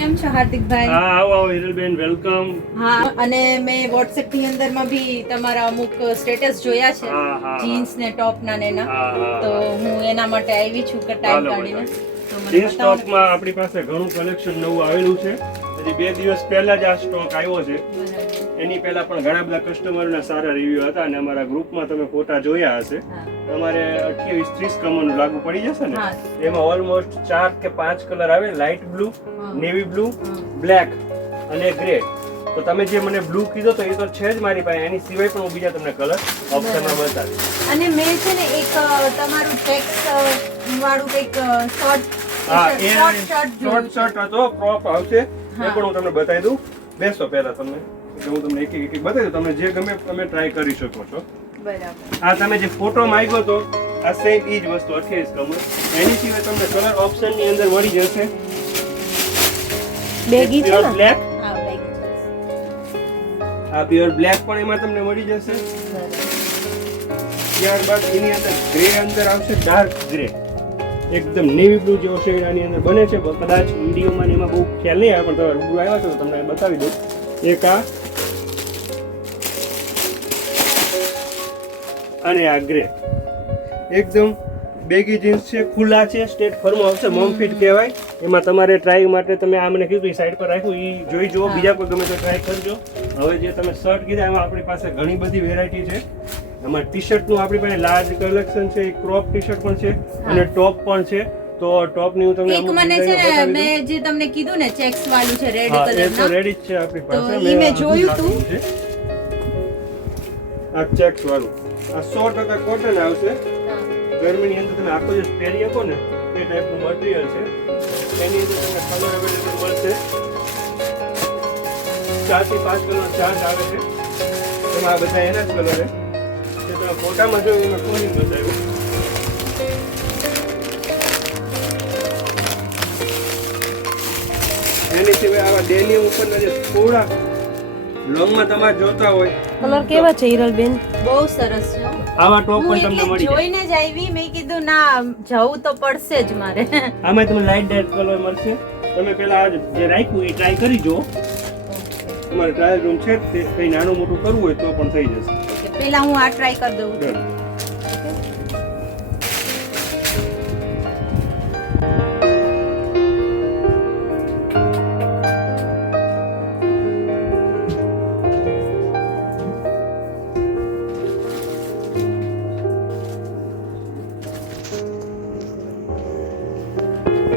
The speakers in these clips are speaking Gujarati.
કેમ છો હાર્દિકભાઈ? હા આવો હિરલબેન, વેલકમ. હા, અને મેં WhatsApp ની અંદરમાં બી તમારા અમુક સ્ટેટસ જોયા છે, જીન્સ ને ટોપ ના ને એના, તો હું એના માટે આવી છું કે ટાઈમ કાઢીને. તો મને જીન્સ બતાવો. ટોપમાં આપણી પાસે ઘણું કલેક્શન નવું આવેલું છે. હજી 2 દિવસ પહેલા જ આ સ્ટોક આવ્યો છે. એની પહેલા પણ ઘણા બધા કસ્ટમરના સારા રિવ્યુ હતા અને અમારા ગ્રુપમાં તમે ફોટા જોયા હશે. તમારે 28-30 કમરનું લાગુ પડી જશે ને. એમાં ઓલમોસ્ટ 4 કે 5 કલર આવે, light blue, navy blue, black અને ગ્રે. તો તમે જે મને બ્લુ કીધો તો એ તો છે જ મારી પાસે, એની સિવાય પણ હું બીજા તમને કલર ઓપ્શનમાં બતાવીશ. અને મેં છે ને એક તમારું ટેક્સ વાળું કંઈક શોર્ટ શર્ટ હતો, ક્રોપ આવશે, એ પણ હું તમને બતાવી દઉં. બેસો પહેલા તમને, એટલે હું તમને એક એક બતાવી દઉં, તમને જે ગમે તમે ટ્રાય કરી શકો છો. બરાબર. આ તમે જે ફોટો માંગ્યો તો આ સેમ ઈ જ વસ્તુ 28 કમર. એની સિવાય તમને કલર ઓપ્શન ની અંદર મળી જશે. બેગી છે ને? બ્લેક, હા, બેગી છે. આ પ્યોર બ્લેક પણ એમાં તમને મળી જશે. ત્યારબાદ એની અંદર ગ્રે અંદર આવશે, ડાર્ક ગ્રે, એકદમ નેવી બ્લુ જેવો શેડ આની અંદર બને છે. કદાચ વિડીયોમાં એમાં બહુ ખ્યાલ નહીં આવે, પણ તમે રૂબરૂ આવ્યા છો તો તમને બતાવી દઉં. એક આ અને આ ગ્રે, એકદમ બેગી જીન્સ છે, ખુલ્લા છે, સ્ટેટ ફર્મ આવશે, મોમ ફિટ કહેવાય. એમાં તમારે ટ્રાય માટે તમે આ મને કીધું સાઈડ પર રાખ્યું, એ જોઈ જુઓ, બીજા કોઈ ગમે તો ટ્રાય કરજો. હવે જે તમે શર્ટ કીધા એમાં આપણી પાસે ઘણી બધી વેરાયટી છે. એમાં ટી શર્ટનું આપણી પાસે લાર્જ કલેક્શન છે, ક્રોપ ટી શર્ટ પણ છે અને ટોપ પણ છે. તો ટોપ ની હું તમને એક મને છે ને, મેં જે તમને કીધું ને ચેક્સ વાળું છે, રેડ કલર એ તો ના, રેડી જ છે આપણી પાસે. મેં જોયું તું. આ ચેક્સ વાળું, આ 100% કોટન આવશે. ગરમીની અંદર તમે આખો દિવસ પહેરી શકો ને એ ટાઈપનું મટીરિયલ છે. એની અંદર તમને કલર અવેલેબલ મળશે. 4 થી 5 કલર ચાર્ટ આવે છે. એમાં આ બધા એના જ કલર છે. તમે ફોટામાં જોયું એમાં ખોલીને બતાવ્યું. એની સિવાય આવા ડેનિયમ ઉપરના જે થોડા લોંગમાં તમારે જોતા હોય, કલર કેવા છે હિરલબેન? બહુ સરસ છે. આવા ટોપ હું પણ તમને એટલે મળી જાય. જોઈને જ આવી, મેં કીધું ના જવું તો પડશે જ મારે. આમાં તમને લાઇટ ડાર્ક કલર મળશે. તમે પેલા આ જે રાખ્યું એ ટ્રાય કરી જુઓ. તમારે ટ્રાયલ રૂમ છે, તે કંઈ નાનું મોટું કરવું હોય તો પણ થઈ જશે. પેલા હું આ ટ્રાય કરી દઉં છું.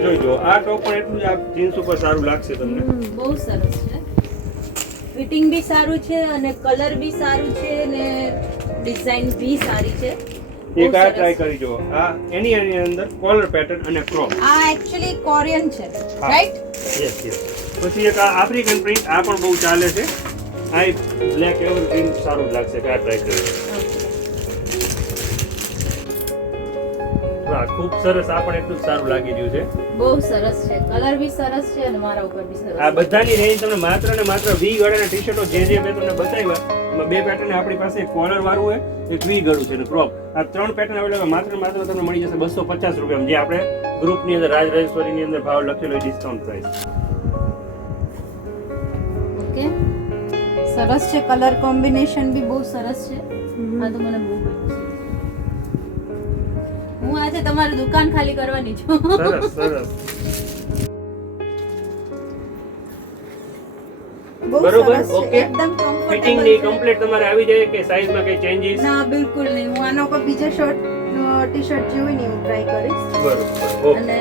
જોઈજો, આ ટોપ પણ એટલું જ આ જીન્સ ઉપર સારું લાગશે તમને. બહુ સરસ છે. ફિટિંગ બી સારું છે અને કલર બી સારું છે અને ડિઝાઇન બી સારી છે. એક આ ટ્રાય કરી જુઓ. આ એની અંદર કોલર પેટર્ન અને ક્રોપ. આ એકચ્યુઅલી કોરિયન છે, રાઈટ? Yes yes. પછી એક આ આફ્રિકન પ્રિન્ટ, આ પણ બહુ ચાલે છે. આ બ્લેક એવરગ્રીન સારું લાગશે. આ ટ્રાય કરી. વાહ, ખૂબ સરસ. આ પણ એટલું જ સારું લાગી રહ્યું છે. બહુ સરસ છે. કલર બી સરસ છે અને મારા ઉપર બી સરસ. આ બધાની રેન્જ તમને માત્ર ને માત્ર વી ગળાના ટી શર્ટો જે મેં તમને બતાવ્યા, એમાં 2 પેટર્ન આપણી પાસે, એક કોલર વાળું હોય, એક વી ગળું છે અને ક્રોપ. આ 3 પેટર્ન અવેલેબલ માત્ર ને માત્ર તમને મળી જશે 250 રૂપિયામાં, જે આપણે ગ્રુપની અંદર રાજરાજેશ્વરીની અંદર ભાવ લખેલો ડિસ્કાઉન્ટ પ્રાઇસ. ઓકે, સરસ છે. કલર કોમ્બિનેશન બી બહુ સરસ છે. આ તો મને બહુ ગમ્યું છે. હું આજે તમારી દુકાન ખાલી કરવાની છું. સરસ સરસ. બરોબર, ઓકે. ફિટિંગ ની કમ્પ્લીટ તમારે આવી જાય કે સાઈઝમાં કઈ ચેન્જીસ? ના, બિલકુલ નહીં. હું આના ઉપર બીજા શર્ટ ટી શર્ટ જેવું નહીં હું ટ્રાય કરીશ. બરોબર, ઓકે. અને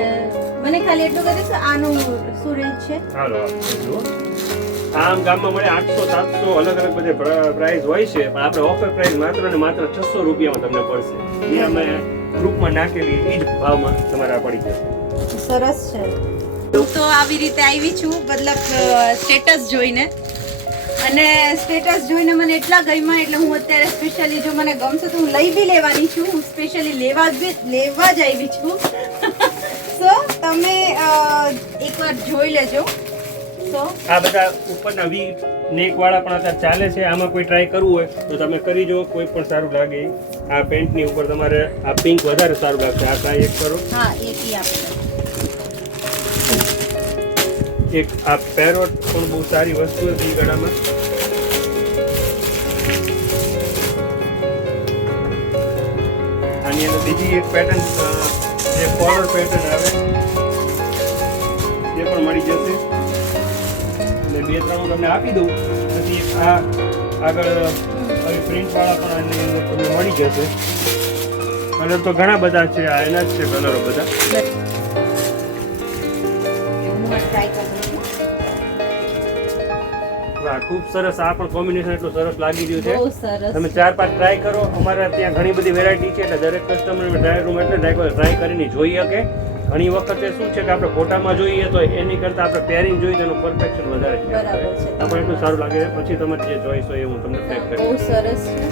મને ખાલી એટલું કહે કે આનું શું રેન્જ છે? હાલો જુઓ. આમ ગામમાં મળે 800-700 અલગ અલગ બધે પ્રાઇસ હોય છે, પણ આપણે ઓફર પ્રાઇસ માત્ર ને માત્ર 600 રૂપિયામાં તમને પડશે. જે અમે ગ્રુપમાં નાખેલી એ જ ભાવમાં તમારે પડી જશે. સરસ છે. હું તો આવી રીતે આવી છું, મતલબ સ્ટેટસ જોઈને, અને સ્ટેટસ જોઈને મને એટલા ગમ્યા, એટલે હું અત્યારે સ્પેશિયલી જો મને ગમશે તો હું લઈ બી લેવાની છું. હું સ્પેશિયલી લેવા જ આવી છું. સો તમે એકવાર જોઈ લેજો. આ બધા ઉપરના વી નેક વાળા પણ અત્યારે ચાલે છે. આમાં કોઈ ટ્રાય કરવું હોય તો તમે કરી જો, કોઈ પણ સારું લાગે. આ પેન્ટ ની ઉપર તમારે આ પિંક વધારે સારું લાગશે. આ ટ્રાય એક કરો. હા, એક ઈ આપો. એક આ પેરોટ પણ બહુ સારી વસ્તુ હતી ગળામાં. આની અંદર બીજી એક પેટર્ન જે કોલર પેટર્ન આવે એ પણ મળી જશે. એટલે 2-3 હું તમને આપી દઉં, પછી આ આગળ આવી પ્રિન્ટ વાળા પણ આની અંદર તમને મળી જશે. કલર તો ઘણા બધા છે, આ એના જ છે કલરો બધા. વાહ, ખૂબ સરસ. આ પણ કોમ્બિનેશન એટલું સરસ લાગી રહ્યું છે. બહુ સરસ. તમે 4-5 ટ્રાય કરો. અમારા ત્યાં ઘણી બધી વેરાયટી છે, એટલે દરેક કસ્ટમર ટ્રાય રૂમ એટલે ટ્રાય કરીને જોઈ શકે. ઘણી વખતે શું છે કે આપણે ફોટામાં જોઈએ તો એની કરતાં આપણે પેરિંગ જોઈએ તો એનું પરફેક્શન વધારે છે. બરાબર છે. આપણે એટલું સારું લાગે. પછી તમારી જે ચોઈસ હોય એ હું તમને પેક કરી બહુ સરસ છે.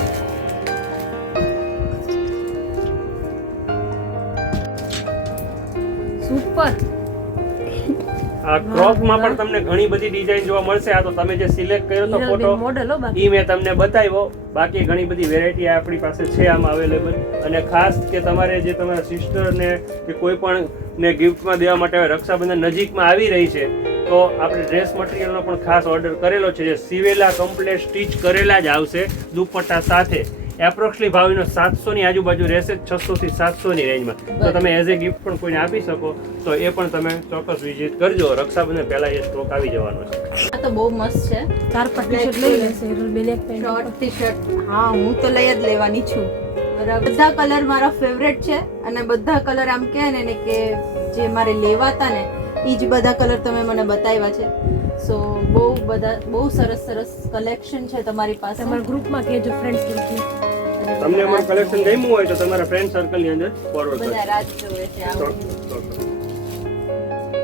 સુપર. આ ક્રોપમાં પણ તમને ઘણી બધી ડિઝાઇન જોવા મળશે. આ તો તમે જે સિલેક્ટ કર્યો તો ફોટો મોડલ હો ઈ મેં તમને બતાવ્યો. બાકી ઘણી બધી વેરાયટી આપણી પાસે છે આમાં અવેલેબલ. અને ખાસ કે તમારે જે તમારા સિસ્ટરને કે કોઈ પણ ને ગિફ્ટમાં દેવા માટે હવે રક્ષાબંધન નજીકમાં આવી રહી છે, તો આપણે ડ્રેસ મટીરિયલનો પણ ખાસ ઓર્ડર કરેલો છે, જે સીવેલા કમ્પ્લીટ સ્ટીચ કરેલા જ આવશે દુપટ્ટા સાથે. એપ્રોક્સલી ભાવનો 700 ની આજુબાજુ રહેશે, 600 થી 700 ની રેન્જમાં. તો તમે એઝ એ ગિફ્ટ પણ કોઈને આપી શકો, તો એ પણ તમે ચોક્કસ વિઝિટ કરજો. રક્ષાબંધન પહેલા એ સ્ટોક આવી જવાનો છે. આ તો બહુ મસ્ત છે. 4-5 ટી-શર્ટ લઈ લેશે બ્લેક પેન્ટ શોર્ટ ટી-શર્ટ. હા, હું તો લઈ જ લેવાની છું. બરાબર. બધા કલર મારા ફેવરેટ છે, અને બધા કલર આમ કહે ને કે જે મારે લેવાતા ને એ જ બધા કલર તમે મને બતાવ્યા છે. સો બહુ સરસ કલેક્શન છે તમારી પાસે. તમારા ગ્રુપમાં કહેજો, ફ્રેન્ડ્સ ગ્રુપમાં. તમને અમારું કલેક્શન ગમ્યું હોય તો તમારા ફ્રેન્ડ સર્કલની અંદર ફોરવર્ડ કરજો. બધા રાત જોવે છે આવું. ચોક્કસ.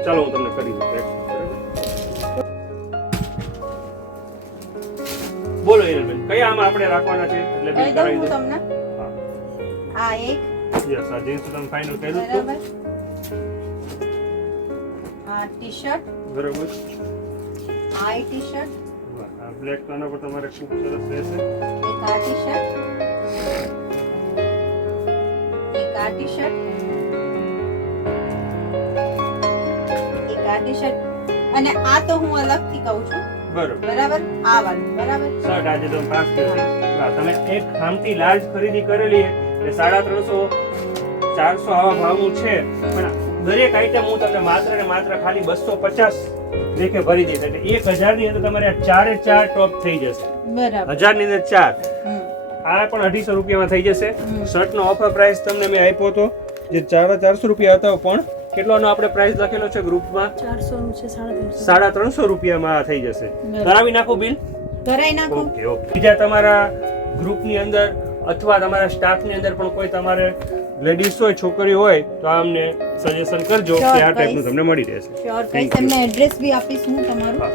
ચાલો હું તમને કરી દઉં pack. બોલો હિરલબેન, કયા આમાં આપણે રાખવાના છે? એટલે બિલ કહી દઉં કરાવી હું દો. તમને. હા. આ એક યસ, આ જીન્સ તમે ફાઇનલ કર્યું હતું. બરાબર. આ ટી-શર્ટ, બરાબર. આ ટી-શર્ટ, વાહ, આ બ્લેક કલર પર તમારે ખૂબ સરસ રહેશે. એક આ ટી-શર્ટ, એક આ ટી-શર્ટ, એક આ ટી-શર્ટ, અને આ તો હું અલગથી કહું છું. બરાબર. બરાબર. આ વાળું. બરાબર. શર્ટ આજે તમે પાસ કરી. વાહ, તમે એક ખામતી લાર્જ ખરીદી કરેલી એટલે 350 400 આવા ભાવનું છે. પણ દરેક આઈટમ હું તમને માત્ર ને માત્ર ખાલી 250 લેખે ભરી દઈશ. એટલે 1000 ની અંદર તમારે આ 4 ટોપ થઈ જશે. બરાબર. 1000 ની અંદર 4. હમ. આ પણ 250 રૂપિયામાં થઈ જશે. હમ. શર્ટનો ઓફર પ્રાઇસ તમને મેં આપ્યો હતો જે 450 રૂપિયા હતો, પણ કેટલોનો આપણે પ્રાઇસ લખેલો છે ગ્રુપમાં? 400 નું છે, 350. 350 રૂપિયામાં આ થઈ જશે. કરાવી નાખું બિલ? કરાઈ નાખું. Okay okay. બીજા તમારા ગ્રુપની અંદર અથવા તમારા સ્ટાફની અંદર પણ કોઈ તમારે લેડીઝ હોય, છોકરી હોય, તો આ અમને સજેશન કરજો કે આ ટાઈપનું તમને મળી રહેશે. શ્યોર કહીશ. એમને એડ્રેસ બી આપીશ હું તમારું. હા.